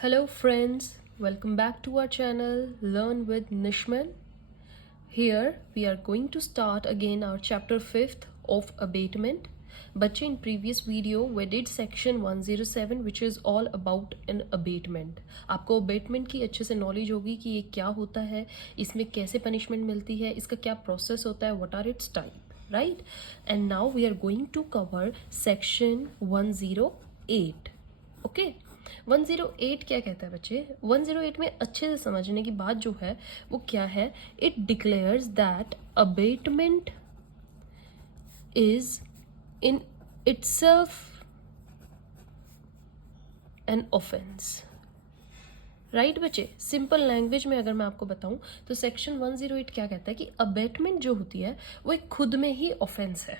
Hello friends, welcome back to our channel Learn with Nishman. Here we are going to start again our chapter 5th of abatement. बच्चे in previous video we did section 107 which is all about an abatement. आपको abatement की अच्छे से knowledge होगी कि ये क्या होता है, इसमें कैसे punishment मिलती है, इसका क्या process होता है, what are its type, right? And now we are going to cover section 108. Okay? 108 क्या कहता है बच्चे? 108 में अच्छे से समझने की बात जो है वो क्या है? It declares that abetment is in itself an offence. Right बच्चे, सिंपल लैंग्वेज में अगर मैं आपको बताऊं तो सेक्शन 108 क्या कहता है कि अबेटमेंट जो होती है वो एक खुद में ही ऑफेंस है.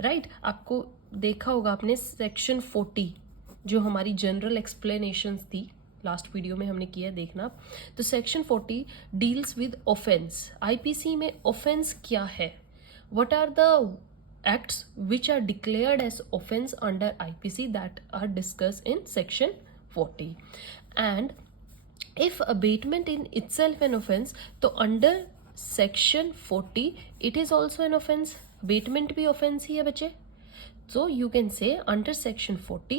राइट आपको देखा होगा आपने सेक्शन 40 जो हमारी जनरल एक्सप्लेनेशंस थी लास्ट वीडियो में हमने किया, देखना. तो section 40 deals with offence. IPC में ऑफेंस क्या है, what are the acts which are declared as offense under IPC that are discussed in section 40. And if abatement in itself an offense, तो under section 40 it is also an offense. abatement भी offense ही है बच्चे. So you can say under section 40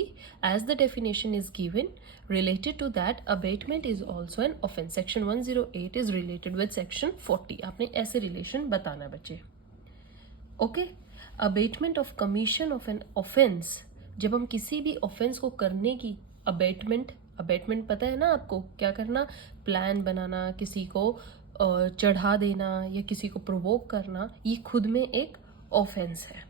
as the definition is given related to that abatement is also an offense. Section 108 is related with section 40. आपने ऐसे relation बताना बच्चे. Okay? Abatement of commission of an offense. जब हम किसी भी offense को करने की abatement पता है ना आपको क्या करना? प्लान बनाना, किसी को चढ़ा देना या किसी को प्रोवोक करना, ये खुद में एक offense है.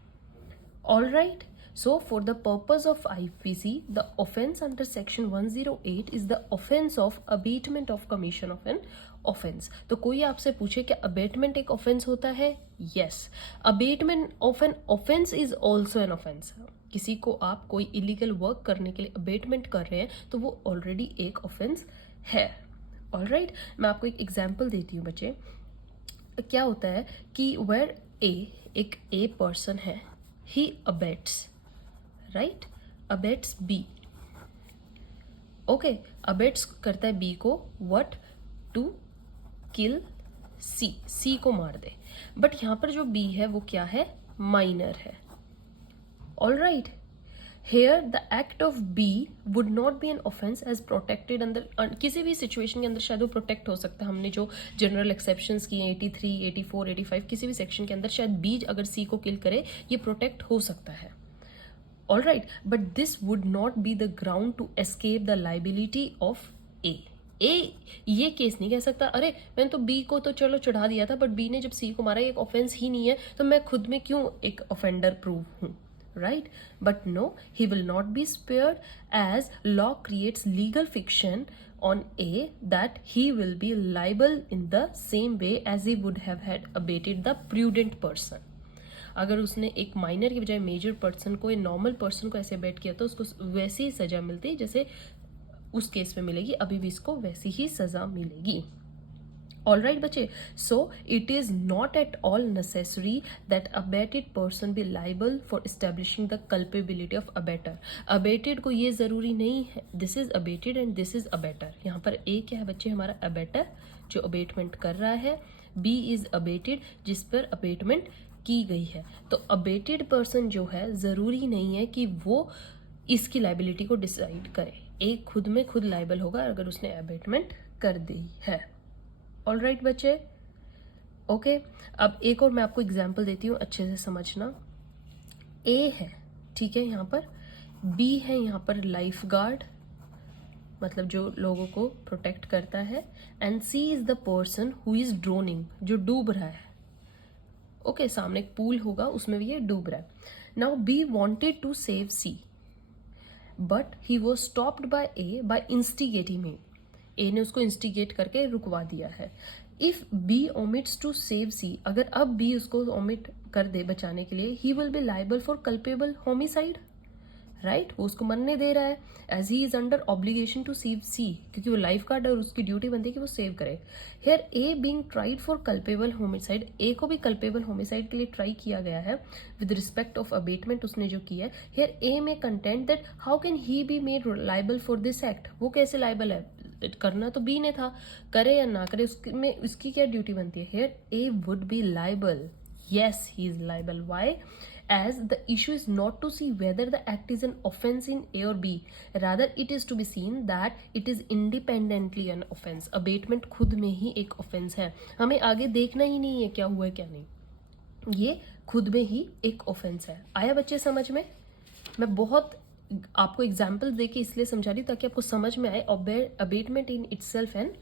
Alright, so for the purpose of IPC, the offense under section 108 is the offense of abatement of commission of an offense. तो कोई आपसे पूछे क्या abatement एक offense होता है? Yes, abatement of an offense is also an offense. किसी को आप कोई illegal work करने के लिए abatement कर रहे हैं तो वो already एक offense है. Alright, मैं आपको एक example देती हूँ बच्चे. क्या होता है कि where A एक A person है, he abets, right? abets B. okay, abets करता है B को what? to kill C को मार दे. बट यहाँ पर जो B है वो क्या है? माइनर है. Alright, here the act of B would not be an offense as protected under किसी भी सिचुएशन के अंदर शायद वो प्रोटेक्ट हो सकता है. हमने जो जनरल एक्सेप्शंस किए 83, 84, 85 किसी भी सेक्शन के अंदर शायद B अगर C को किल करे ये प्रोटेक्ट हो सकता है. Alright, but this would not be the ground to escape the liability of A. ये केस नहीं कह सकता अरे मैंने तो B को तो चलो चढ़ा दिया था बट B ने जब C को मारा एक ऑफेंस ही नहीं है तो मैं खुद में क्यों एक ऑफेंडर प्रूव हूँ. Right? But no, he will not be spared as law creates legal fiction on A that he will be liable in the same way as he would have had abated the prudent person. अगर उसने एक minor की बजाय major person को, normal person को ऐसे abate किया तो उसको वैसी ही सजा मिलती जैसे उस केस में मिलेगी, अभी भी इसको वैसी ही सजा मिलेगी. Alright बच्चे, so it is not at all necessary that abated person be liable for establishing the culpability of abater. Abated को ये ज़रूरी नहीं है. This is abated and this is abater. यहाँ पर A क्या है बच्चे? हमारा abater जो abatement कर रहा है. B is abated जिस पर abatement की गई है. तो abated person जो है ज़रूरी नहीं है कि वो इसकी लाइबिलिटी को डिसाइड करे. एक खुद में खुद लाइबल होगा अगर उसने abatement कर दी है. ऑलराइट बच्चे, ओके. अब एक और मैं आपको एग्जांपल देती हूँ, अच्छे से समझना. ए है, ठीक है, यहाँ पर बी है, यहाँ पर लाइफ गार्ड मतलब जो लोगों को प्रोटेक्ट करता है, and C is the person who is drowning जो डूब रहा है. ओके, सामने एक पूल होगा उसमें भी ये डूब रहा है. Now B wanted to save C but he was stopped by A by instigating him. A ने उसको इंस्टिगेट करके रुकवा दिया है. If B omits to save C, अगर अब बी उसको ओमिट कर दे बचाने के लिए, he will be liable for culpable homicide. Right वो उसको मरने दे रहा है as he is under obligation to save C, क्योंकि वो लाइफ गार्ड और उसकी ड्यूटी बनती है कि वो सेव करे. Here A being tried for culpable homicide, A को भी कल्पेबल होमिसाइड के लिए ट्राई किया गया है विद रिस्पेक्ट ऑफ अबेटमेंट उसने जो किया है. हेयर ए में content that how can he be made liable for this act, वो कैसे लाइबल है, करना तो बी ने था, करे या ना करे उसमें उसकी क्या ड्यूटी बनती है. Here A would be liable, yes he is liable. Why? As the issue is not to see whether the act is an offense in A or B, rather it is to be seen that it is independently an offense. abatement खुद में ही एक offense है, हमें आगे देखना ही नहीं है क्या हुआ है क्या नहीं, ये खुद में ही एक offense है. आया बच्चे समझ में? मैं बहुत आपको एग्जाम्पल दे के इसलिए समझा रही हूँ ताकि आपको समझ में आए. Abetment in itself an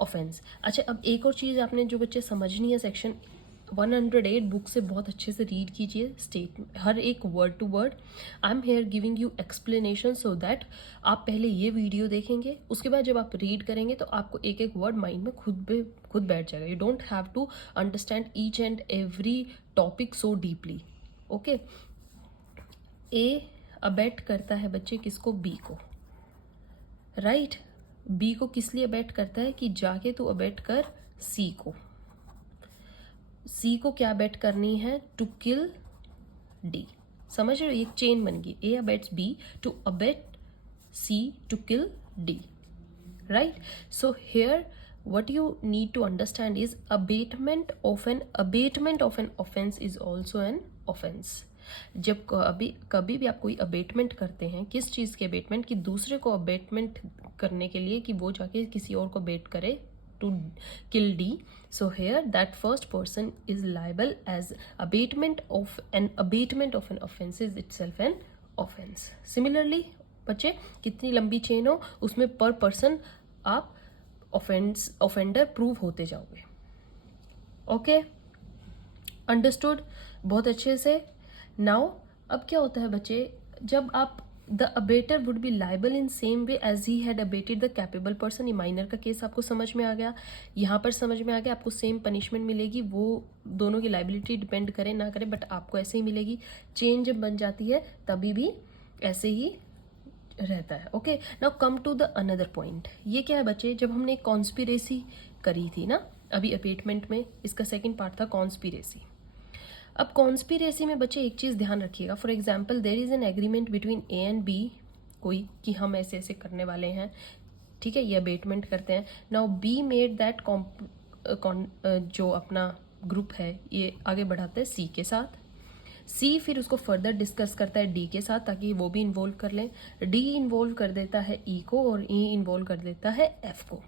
offence. अच्छा अब एक और चीज़ आपने जो बच्चे समझनी है, सेक्शन 108 बुक से बहुत अच्छे से रीड कीजिए, स्टेट हर एक word to word. I am here giving you explanation so that आप पहले ये वीडियो देखेंगे, उसके बाद जब आप रीड करेंगे तो आपको एक एक वर्ड माइंड में खुद बैठ जाएगा. You don't have to understand each and every topic so deeply. Okay. A abet करता है बच्चे किसको, बी को, राइट. बी को किस लिए अबेट करता है कि जाके तू अबेट कर सी को. सी को क्या अबेट करनी है, टू किल डी. समझ रहे हो, एक चेन बन गई. A abets B to abet C to kill D, right. So here what you need to understand is abatement of an offense is also an offense. जब कभी भी आप कोई अबेटमेंट करते हैं, किस चीज़ के अबेटमेंट, कि दूसरे को अबेटमेंट करने के लिए कि वो जाके किसी और को अबेट करे to kill D. So here that first person is liable as abatement of an offense is itself an offense. Similarly बच्चे कितनी लंबी चेन हो उसमें पर पर्सन आप ऑफेंडर प्रूव होते जाओगे. ओके, अंडरस्टूड बहुत अच्छे से. नाउ अब क्या होता है बच्चे, जब आप the abettor would be liable in same way as he had abetted the capable person. ये माइनर का केस आपको समझ में आ गया, यहाँ पर समझ में आ गया. आपको सेम पनिशमेंट मिलेगी, वो दोनों की लाइबिलिटी डिपेंड करे ना करे बट आपको ऐसे ही मिलेगी. चेन जब बन जाती है तभी भी ऐसे ही रहता है. Okay, now come to the another point. ये क्या है बच्चे, जब हमने कॉन्स्पिरेसी करी थी ना अभी अबेटमेंट में, इसका सेकेंड पार्ट था कॉन्स्पिरेसी. अब कॉन्स्पिरेसी में बच्चे एक चीज़ ध्यान रखिएगा. For example there is an agreement between A and B, कोई कि हम ऐसे ऐसे करने वाले हैं, ठीक है, ये अबेटमेंट करते हैं. नाउ बी मेड दैट जो अपना ग्रुप है ये आगे बढ़ाता है सी के साथ. सी फिर उसको फर्दर डिस्कस करता है डी के साथ ताकि वो भी इन्वॉल्व कर लें. डी इन्वॉल्व कर देता है ई को और ई इन्वॉल्व कर देता है एफ को,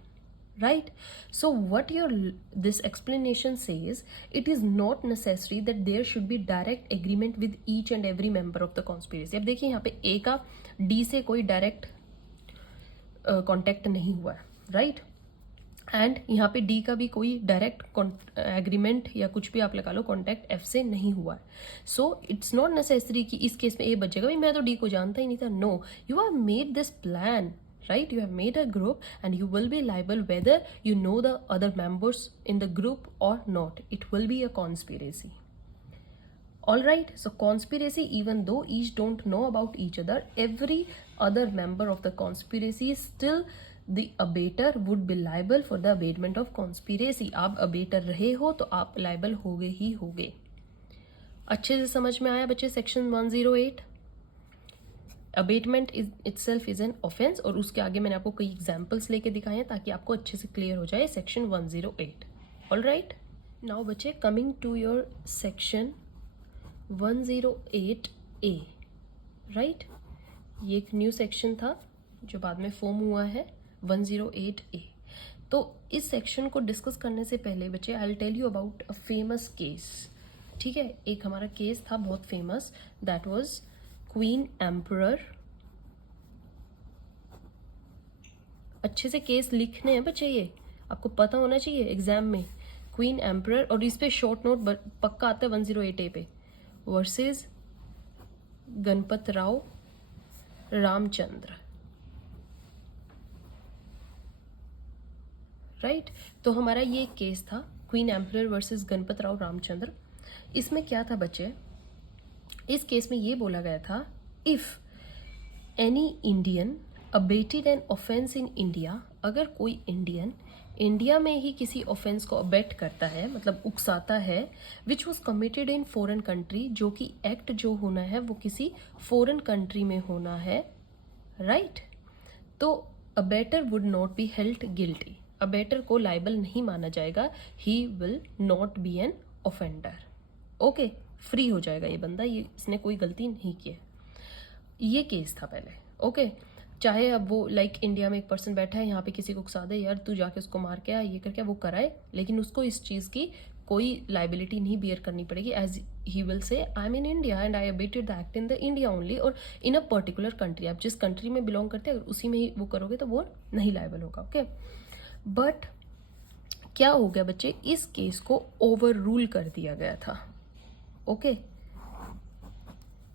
right? So what this explanation says, it is not necessary that there should be direct agreement with each and every member of the conspiracy. अब देखिए यहाँ पे A का D से कोई डायरेक्ट कॉन्टेक्ट नहीं हुआ है, राइट. एंड यहाँ पे D का भी कोई डायरेक्ट एग्रीमेंट या कुछ भी आप लगा लो कॉन्टैक्ट F से नहीं हुआ है. सो इट्स नॉट नेसेसरी कि इस केस में A बचेगा, भाई मैं तो D को जानता ही नहीं था. No, you have made this plan, right? You have made a group and you will be liable whether you know the other members in the group or not. It will be a conspiracy. Alright, so conspiracy, even though each don't know about each other, every other member of the conspiracy still the abater would be liable for the abatement of conspiracy. आप abater रहे हो तो आप liable होगे ही होगे. अच्छे से समझ में आया बच्चे section 108? Abetment itself is an offence, और उसके आगे मैंने आपको कई एग्जाम्पल्स लेके दिखाए हैं ताकि आपको अच्छे से क्लियर हो जाए सेक्शन 108. ऑल राइट, नाउ बच्चे coming to your section 108A, right. ये एक न्यू सेक्शन था जो बाद में फॉर्म हुआ है 108A. तो इस सेक्शन को डिस्कस करने से पहले बच्चे I will tell you about a famous case. ठीक है, एक हमारा केस था बहुत famous, that was queen emperor. अच्छे से केस लिखने हैं बच्चे, ये आपको पता होना चाहिए एग्जाम में. क्वीन एम्परर, और इस पे शॉर्ट नोट पक्का आता है 108A पे, वर्सेस गणपत राव रामचंद्र, राइट. तो हमारा ये केस था queen emperor versus Ganpat Rao Ramchandra. इसमें क्या था बच्चे, इस केस में ये बोला गया था if any Indian abetted an offence in India, अगर कोई इंडियन इंडिया में ही किसी ऑफेंस को अबेट करता है, मतलब उकसाता है, which was committed in foreign country, जो कि एक्ट जो होना है वो किसी फॉरेन कंट्री में होना है, राइट तो abettor would not be held guilty, abettor को लाइबल नहीं माना जाएगा, he will not be an offender. Okay, free हो जाएगा ये बंदा, ये इसने कोई गलती नहीं की है। ये केस था पहले। ओके, चाहे अब वो लाइक इंडिया में एक पर्सन बैठा है, यहाँ पे किसी को उकसा दे, यार तू जाके उसको मार के आ, ये करके वो कराए, लेकिन उसको इस चीज़ की कोई लाइबिलिटी नहीं बियर करनी पड़ेगी, as he will say I am in India and I abetted the act in the India only, और इन अ पर्टिकुलर कंट्री, आप जिस कंट्री में बिलोंग करते हैं अगर उसी में ही वो करोगे तो वो नहीं लाइबल होगा। ओके, बट क्या हो गया बच्चे, इस केस को ओवर रूल कर दिया गया था। ओके,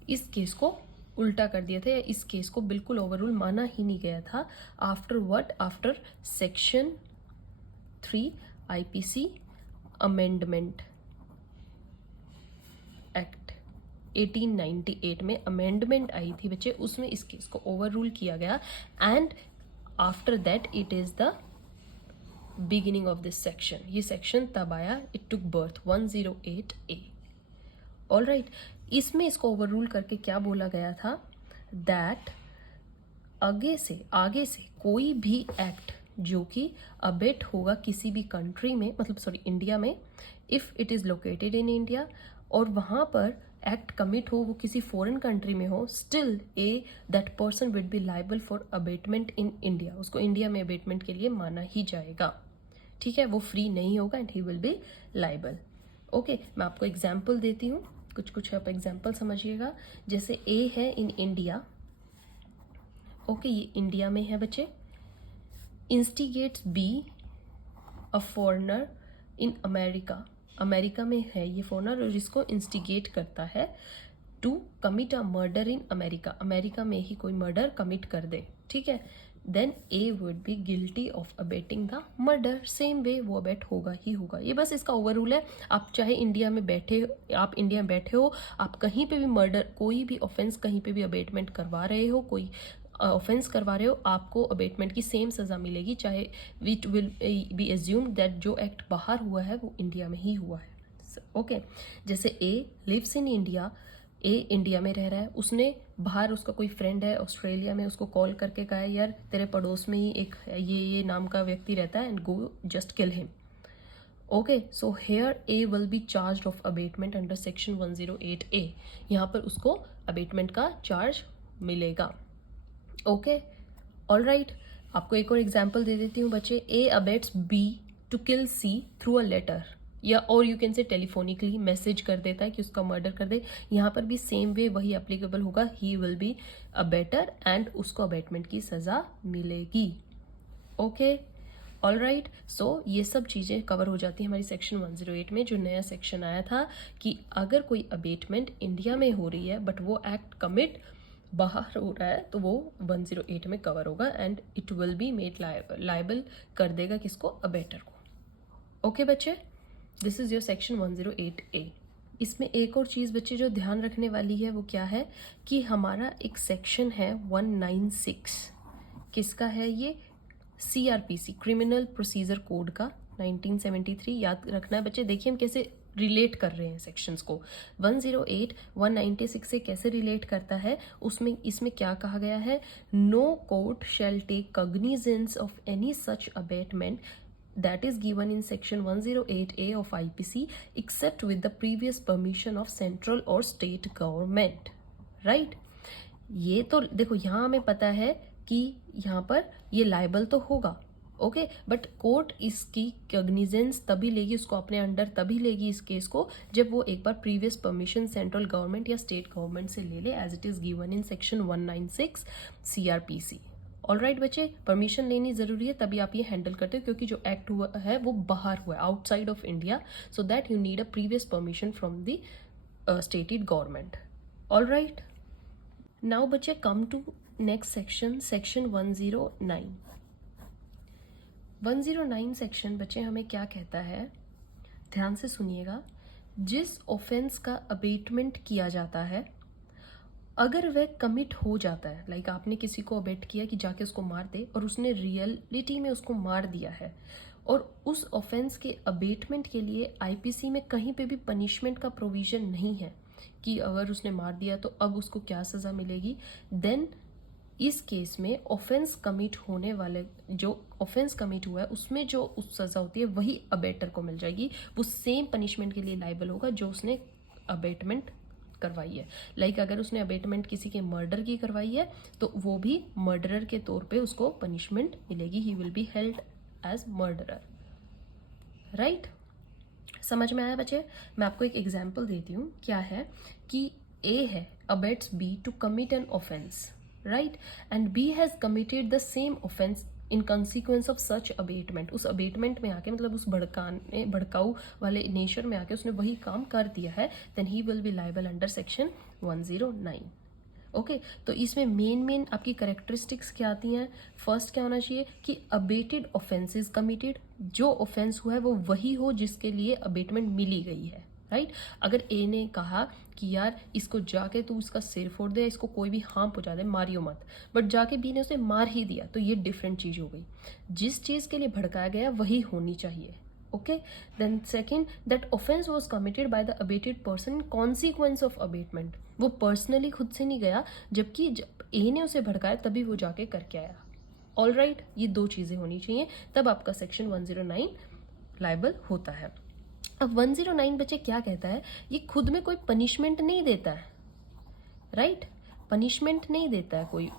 इस केस को उल्टा कर दिया था, या इस केस को बिल्कुल ओवररूल माना ही नहीं गया था। After what, after section 3 IPC amendment act 1898 में अमेंडमेंट आई थी बच्चे, उसमें इस केस को ओवररूल किया गया, and after that it is the beginning of this section. ये सेक्शन तब आया, it took birth 108A। All right, इसमें इसको ओवररूल करके क्या बोला गया था, दैट आगे से कोई भी एक्ट जो कि अबेट होगा किसी भी कंट्री में, मतलब सॉरी इंडिया में, if it is located in India, और वहां पर एक्ट कमिट हो वो किसी फॉरेन कंट्री में हो, still that person will be liable for abetment in India, उसको इंडिया में अबेटमेंट के लिए माना ही जाएगा। ठीक है, वो फ्री नहीं होगा and he will be liable. Okay, मैं आपको एग्जाम्पल देती हूँ, कुछ आप एग्जाम्पल समझिएगा। जैसे ए है इन इंडिया, ओके ये इंडिया में है बच्चे, instigates B a foreigner in America, America में है ये फॉरेनर और इसको इंस्टिगेट करता है to commit a murder in America, America में ही कोई मर्डर कमिट कर दे, ठीक है, then A would be guilty of abetting the murder, same way वो अबेट होगा ही होगा। ये बस इसका ओवर रूल है। आप चाहे इंडिया में बैठे, आप इंडिया में बैठे हो, आप कहीं पे भी मर्डर, कोई भी ऑफेंस कहीं पे भी अबेटमेंट करवा रहे हो, कोई ऑफेंस करवा रहे हो, आपको अबेटमेंट की सेम सज़ा मिलेगी, चाहे which will be assumed that जो एक्ट बाहर हुआ है वो इंडिया में ही हुआ है। ओके, जैसे A lives in India, A India में रह रहा है, उसने बाहर, उसका कोई फ्रेंड है ऑस्ट्रेलिया में, उसको कॉल करके कहा है यार तेरे पड़ोस में ही एक ये नाम का व्यक्ति रहता है and go just kill him. Okay, so here A will be charge of abetment under section 108A, यहाँ पर उसको अबेटमेंट का चार्ज मिलेगा। ओके, ऑल राइट, आपको एक और एग्जाम्पल दे देती हूँ बच्चे। A abets B to kill C through a letter, या और you can say telephonically message कर देता है कि उसका मर्डर कर दे, यहाँ पर भी सेम वे वही एप्लीकेबल होगा, ही विल बी अबेटर एंड उसको अबेटमेंट की सज़ा मिलेगी। ओके, ऑल राइट, सो ये सब चीज़ें कवर हो जाती हैं हमारी सेक्शन 108 में, जो नया सेक्शन आया था कि अगर कोई अबेटमेंट इंडिया में हो रही है बट वो एक्ट कमिट बाहर हो रहा है तो वो 108 में कवर होगा and it will be made liable कर देगा किसको, अबेटर को। ओके बच्चे, this is your section 108A। इसमें एक और चीज़ बच्चे जो ध्यान रखने वाली है वो क्या है कि हमारा एक सेक्शन है 196, किसका है ये, CRPC क्रिमिनल प्रोसीजर कोड का 1973, याद रखना है बच्चे। देखिए हम कैसे रिलेट कर रहे हैं सेक्शंस को, 108 196 से कैसे रिलेट करता है, उसमें इसमें क्या कहा गया है, no court shall take cognizance of any such abetment that is given in section 108A of IPC except with the previous permission of central or state government, right? ये तो देखो यहाँ हमें पता है कि यहाँ पर ये लाइबल तो होगा, ओके, बट कोर्ट इसकी कॉग्निजेंस तभी लेगी, उसको अपने अंडर तभी लेगी इस केस को जब वो एक बार प्रीवियस परमिशन सेंट्रल गवर्नमेंट या स्टेट गवर्नमेंट से ले ले, as it is given in section 196 CRPC। All right बच्चे, परमिशन लेनी ज़रूरी है तभी आप ये हैंडल करते हो, क्योंकि जो एक्ट हुआ है वो बाहर हुआ है, outside of India, so that you need a previous permission from the stated government. All right, now बच्चे come to next section, section 109। 109 section बच्चे हमें क्या कहता है, ध्यान से सुनिएगा। जिस ऑफेंस का अबेटमेंट किया जाता है अगर वह कमिट हो जाता है, लाइक आपने किसी को अबेट किया कि जाके उसको मार दे और उसने रियलिटी में उसको मार दिया है, और उस ऑफेंस के अबेटमेंट के लिए आईपीसी में कहीं पे भी पनिशमेंट का प्रोविजन नहीं है कि अगर उसने मार दिया तो अब उसको क्या सज़ा मिलेगी, देन इस केस में ऑफेंस कमिट होने वाले, जो ऑफेंस कमिट हुआ है उसमें जो उस सज़ा होती है वही अबेटर को मिल जाएगी। वो सेम पनिशमेंट के लिए लाइबल होगा जो उसने अबेटमेंट करवाई है। लाइक अगर उसने अबेटमेंट किसी के मर्डर की करवाई है तो वो भी मर्डरर के तौर पे उसको पनिशमेंट मिलेगी, he will be held as murderer, right. समझ में आया बच्चे? मैं आपको एक एग्जाम्पल देती हूँ। क्या है कि ए है abets B to commit an offence, right, and B has committed the same offence in consequence of such abetment. उस अबेटमेंट में आके, मतलब उस भड़काऊ वाले नेचर में आके उसने वही काम कर दिया है, then he will be liable under section 109। Okay, तो इसमें मेन आपकी करेक्टरिस्टिक्स क्या आती हैं? फर्स्ट क्या होना चाहिए कि अबेटेड ऑफेंस इज कमिटेड, जो ऑफेंस हुआ है वो वही हो जिसके लिए अबेटमेंट मिली गई है, राइट। अगर ए ने कहा कि यार इसको जाके तू इसका सिर फोड़ दे, इसको कोई भी हार्म पहुंचा दे, मारियो मत, बट जाके बी ने उसे मार ही दिया, तो ये डिफरेंट चीज हो गई। जिस चीज के लिए भड़काया गया वही होनी चाहिए। Okay, then second, that offence was committed by the abetted person in consequence of abetment. वो पर्सनली खुद से नहीं गया, जबकि जब ए ने उसे भड़काया तभी वो जाके करके आया। ऑल राइट, ये दो चीजें होनी चाहिए, तब आपका सेक्शन 109 लाइबल होता है। अब 109 बच्चे क्या कहता है? ये खुद में कोई पनिशमेंट नहीं देता है, राइट, पनिशमेंट नहीं देता है कोई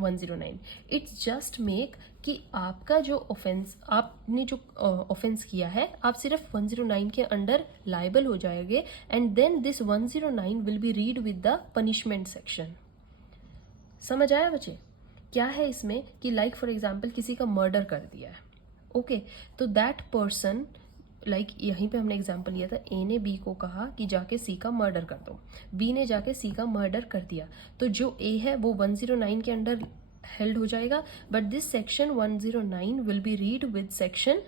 109। इट्स जस्ट मेक कि आपका जो ऑफेंस, आपने जो ऑफेंस किया है, आप सिर्फ 109 के अंडर लाइबल हो जाएंगे, and then this 109 will be read with the punishment section. समझ आया बच्चे? क्या है इसमें कि लाइक फॉर एग्जाम्पल किसी का मर्डर कर दिया है, ओके, तो दैट पर्सन, लाइक यहीं पे हमने एग्जाम्पल लिया था, ए ने बी को कहा कि जाके सी का मर्डर कर दो, बी ने जाके सी का मर्डर कर दिया, तो जो ए है वो 109 के अंडर हेल्ड हो जाएगा, but this section 109 will be read with section,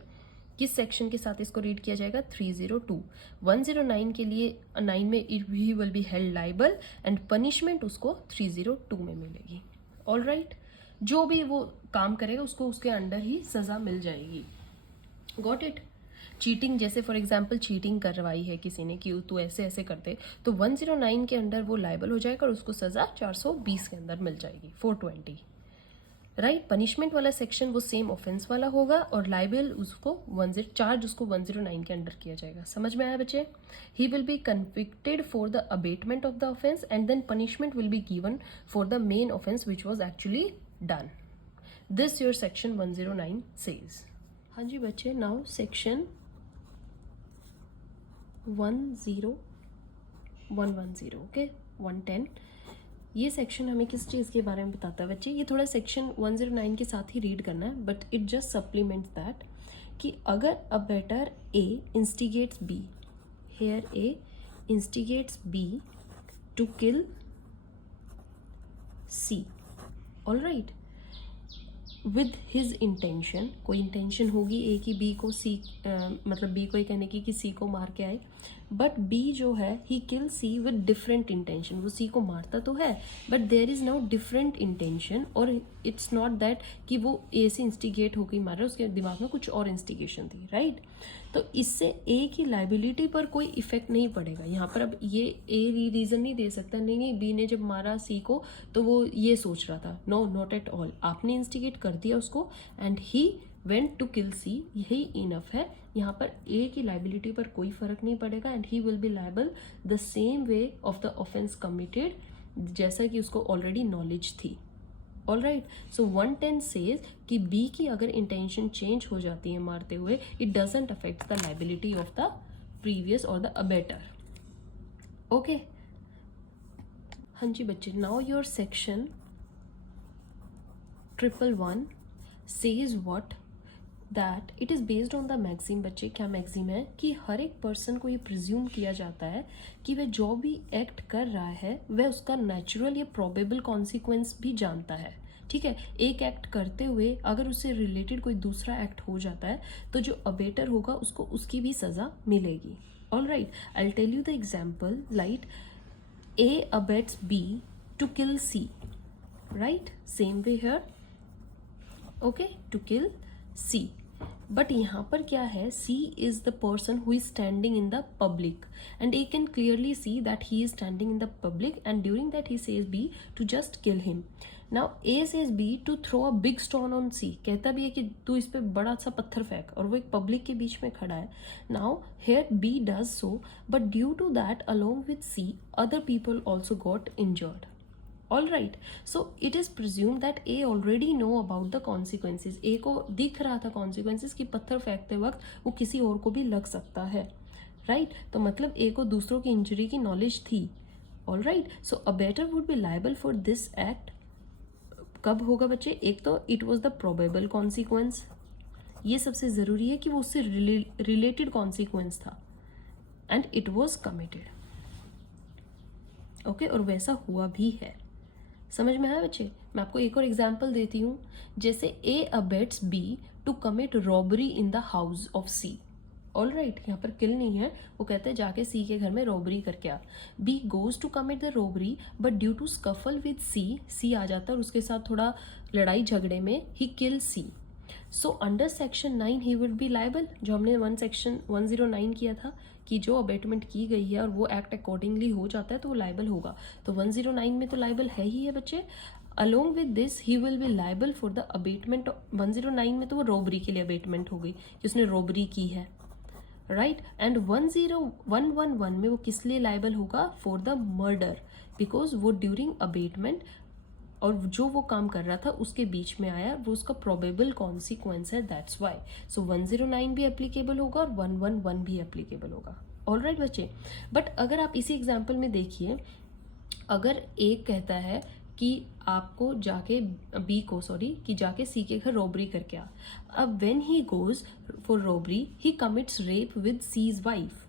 किस सेक्शन के साथ इसको रीड किया जाएगा? 302। 109 के लिए 9 में ही will be held liable and punishment उसको 302 में मिलेगी। ऑल राइट, जो भी वो काम करेगा उसको उसके अंडर ही सजा मिल जाएगी। Got it? चीटिंग, जैसे फॉर एग्जाम्पल चीटिंग करवाई है किसी ने कि तू ऐसे ऐसे करते, तो 109 के अंडर वो लाइबल हो जाएगा और उसको सजा 420 के अंदर मिल जाएगी, 420, राइट। पनिशमेंट वाला सेक्शन वो सेम ऑफेंस वाला होगा और लाइबल उसको चार्ज उसको 109 के अंडर किया जाएगा। समझ में आया बच्चे? He will be convicted for the abetment of the offence and then punishment will be given for the main offence which was actually done. This your section 109 says. हाँ जी बच्चे, नाउ सेक्शन 10110, ओके, 110। ये section हमें किस चीज़ के बारे में बताता है बच्चे? ये थोड़ा सेक्शन 109 के साथ ही रीड करना है, but it just supplements that कि अगर abettor A instigates B, here A instigates B to kill C, all right, with his intention, कोई इंटेंशन होगी ए की बी को सी, मतलब बी को ये कहने की कि सी को मार के आए, बट बी जो है he kill C with different intention. वो सी को मारता तो है but there is now different intention, और इट्स नॉट दैट कि वो ए से इंस्टिगेट होकर मार रहा है, उसके दिमाग में कुछ और इंस्टिगेशन थी, राइट। तो इससे ए की लाइबिलिटी पर कोई इफेक्ट नहीं पड़ेगा। यहाँ पर अब ये ए रीजन नहीं दे सकता, नहीं बी ने जब मारा सी को तो वो ये सोच रहा था, नो नॉट एट ऑल, आपने इंस्टिगेट कर दिया उसको and he went to kill C, यही इनफ है। यहाँ पर ए की लाइबिलिटी पर कोई फर्क नहीं पड़ेगा and he will be liable the same way of the offence committed, जैसा कि उसको ऑलरेडी नॉलेज थी। ऑल राइट, सो 110 सेज कि बी की अगर इंटेंशन चेंज हो जाती है मारते हुए, it doesn't affect the liability of the previous और द अबेटर। ओके हाँ जी बच्चे, now your section 111 says what, that it is based on the maxim. बच्चे क्या मैक्सिम है कि हर एक पर्सन को ये प्रिज्यूम किया जाता है कि वह जो भी एक्ट कर रहा है वह उसका नेचुरल या प्रोबेबल कॉन्सिक्वेंस भी जानता है। ठीक है, एक एक्ट करते हुए अगर उससे रिलेटेड कोई दूसरा एक्ट हो जाता है तो जो अबेटर होगा उसको उसकी भी सज़ा मिलेगी। All right, I will tell you the example, like A abets B to kill C, right? Same way here, okay, to kill C. But यहाँ पर क्या है, C is the person who is standing in the public and A can clearly see that he is standing in the public, and during that he says B to just kill him. Now A says B to throw a big stone on C, कहता भी है कि तू इस पे बड़ा सा पत्थर फेंक, और वो एक पब्लिक के बीच में खड़ा है. Now here B does so, but due to that along with C other people also got injured. All right, so it is presumed that A already know about the consequences. A को दिख रहा था consequences कि पत्थर फेंकते वक्त वो किसी और को भी लग सकता है, right? तो मतलब A को दूसरों की इंजरी की नॉलेज थी. All right, so a abetter would be liable for this act. कब होगा बच्चे? एक तो it was the probable consequence, ये सबसे ज़रूरी है कि वो उससे related consequence था, and it was committed. Okay, और वैसा हुआ भी है. समझ में आया बच्चे? मैं आपको एक और एग्जाम्पल देती हूँ. जैसे A abets B to commit robbery in the house of C. All right, यहाँ पर किल नहीं है, वो कहते हैं जाके C के घर में रॉबरी करके आ. B goes to commit the robbery but due to scuffle with C आ जाता है और उसके साथ थोड़ा लड़ाई झगड़े में he kills C. So under section 9 he will be liable, जो हमने सेक्शन 109 किया था कि जो अबेटमेंट की गई है और वो एक्ट अकॉर्डिंगली हो जाता है तो वो लाइबल होगा. तो 109 में तो लाइबल है ही है बच्चे. Along with this he will be liable for the abetment. 109 में तो वो रॉबरी के लिए अबेटमेंट हो गई कि उसने रॉबरी की है, राइट. एंड 10111 में वो किस लिए लाइबल होगा? फॉर द मर्डर, बिकॉज वो ड्यूरिंग अबेटमेंट और जो वो काम कर रहा था उसके बीच में आया, वो उसका प्रोबेबल कॉन्सिक्वेंस है, दैट्स वाई. सो 109 भी एप्लीकेबल होगा और 111 भी एप्लीकेबल होगा. ऑल राइट बच्चे. बट अगर आप इसी एग्जाम्पल में देखिए, अगर एक कहता है कि आपको जाके कि जाके सी के घर रॉबरी करके आ. अब when he goes for robbery he commits rape with C's wife.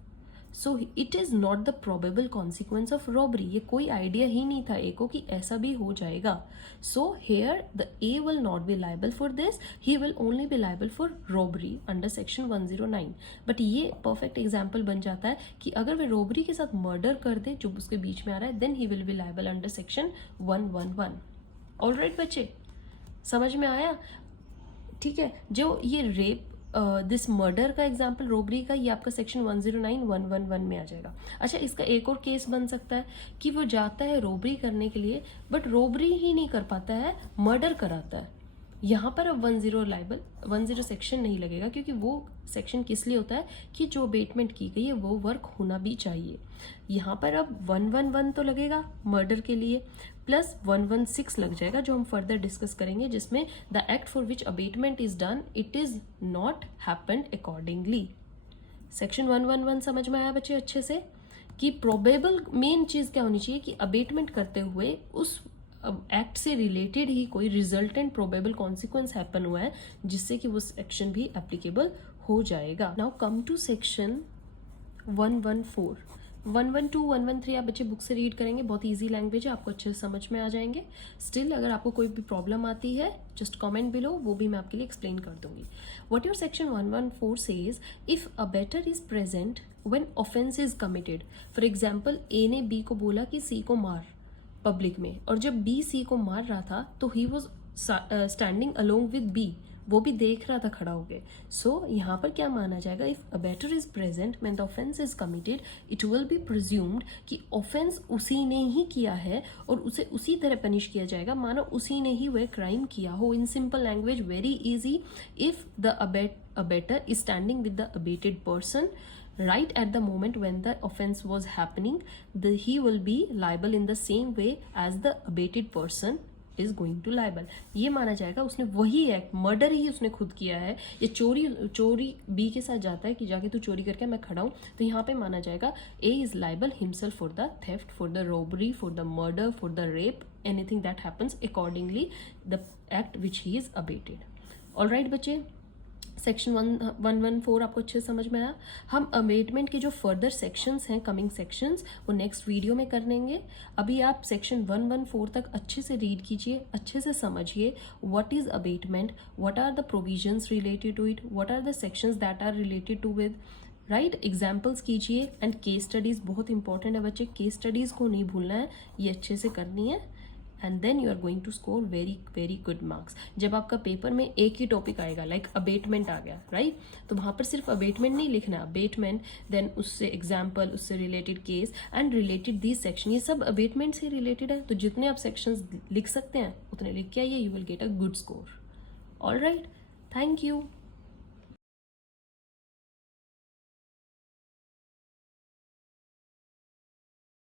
So it is not the probable consequence of robbery. ये कोई आइडिया ही नहीं था ए को कि ऐसा भी हो जाएगा. So here the A will not B liable for this, he will only B liable for robbery under section 109. But ये परफेक्ट एग्जाम्पल बन जाता है कि अगर वे रॉबरी के साथ मर्डर कर दे जो उसके बीच में आ रहा है, then he will be liable under section 111. All right बच्चे, समझ में आया? ठीक है. जो ये रेप दिस मर्डर का एग्जाम्पल रॉबरी का, ये आपका सेक्शन 109 111 में आ जाएगा. अच्छा, इसका एक और केस बन सकता है कि वो जाता है रॉबरी करने के लिए बट रॉबरी ही नहीं कर पाता है, मर्डर कराता है. यहाँ पर अब 10 सेक्शन नहीं लगेगा, क्योंकि वो सेक्शन किस लिए होता है कि जो अबेटमेंट की गई है वो वर्क होना भी चाहिए. यहाँ पर अब 111 तो लगेगा मर्डर के लिए, प्लस 116 लग जाएगा जो हम फर्दर डिस्कस करेंगे, जिसमें the act for which abetment is done it is not happened accordingly. Section 111 समझ में आया बच्चे अच्छे से? कि प्रोबेबल मेन चीज़ क्या होनी चाहिए कि अबेटमेंट करते हुए उस एक्ट से रिलेटेड ही कोई रिजल्टेंट प्रोबेबल कॉन्सिक्वेंस हैपन हुआ है जिससे कि वो सेक्शन भी एप्लीकेबल हो जाएगा. Now come to section 114. 112 113 आप बच्चे बुक से रीड करेंगे, बहुत इजी लैंग्वेज है, आपको अच्छे से समझ में आ जाएंगे. स्टिल अगर आपको कोई भी प्रॉब्लम आती है जस्ट कमेंट बिलो, वो भी मैं आपके लिए एक्सप्लेन कर दूंगी. What your section 114 says, if abettor is present when offence is committed. For example, A ने बी को बोला कि सी को मार पब्लिक में, और जब बी सी को मार रहा था तो he was standing along with B, वो भी देख रहा था खड़ा होके. सो यहाँ पर क्या माना जाएगा? If abettor is present when the offence is committed, it will be presumed कि ऑफेंस उसी ने ही किया है और उसे उसी तरह पनिश किया जाएगा मानो उसी ने ही वह क्राइम किया हो. In simple language, very easy. If the abettor is standing with the abetted person right at the moment when the offense was happening, he will be liable in the same way as the abated person is going to liable. ये माना जाएगा उसने वही act, murder ही उसने खुद किया है. ये चोरी बी के साथ जाता है कि जाके तू चोरी करके मैं खड़ा हूँ, तो यहाँ पे माना जाएगा a is liable himself for the theft, for the robbery, for the murder, for the rape, anything that happens accordingly the act which he is abetted. All right बच्चे, सेक्शन 114 आपको अच्छे से समझ में आया. हम अबेटमेंट के जो फर्दर सेक्शंस हैं, कमिंग सेक्शंस, वो नेक्स्ट वीडियो में कर लेंगे. अभी आप सेक्शन 114 तक अच्छे से रीड कीजिए, अच्छे से समझिए what is abetment, what are the provisions related to it, what are the sections that are related to with, right. Examples कीजिए एंड केस स्टडीज़ बहुत इंपॉर्टेंट है बच्चे, केस स्टडीज़ को नहीं भूलना है, ये अच्छे से करनी है. And then you are going to score very very good marks. जब आपका पेपर में एक ही टॉपिक आएगा, लाइक अबेटमेंट आ गया, राइट, तो वहाँ पर सिर्फ अबेटमेंट नहीं लिखना, अबेटमेंट देन उससे एग्जाम्पल, उससे related case and related this section, ये सब अबेटमेंट से रिलेटेड है. तो जितने आप सेक्शंस लिख सकते हैं उतने लिख के आइए, you will get a good score. All right, thank you.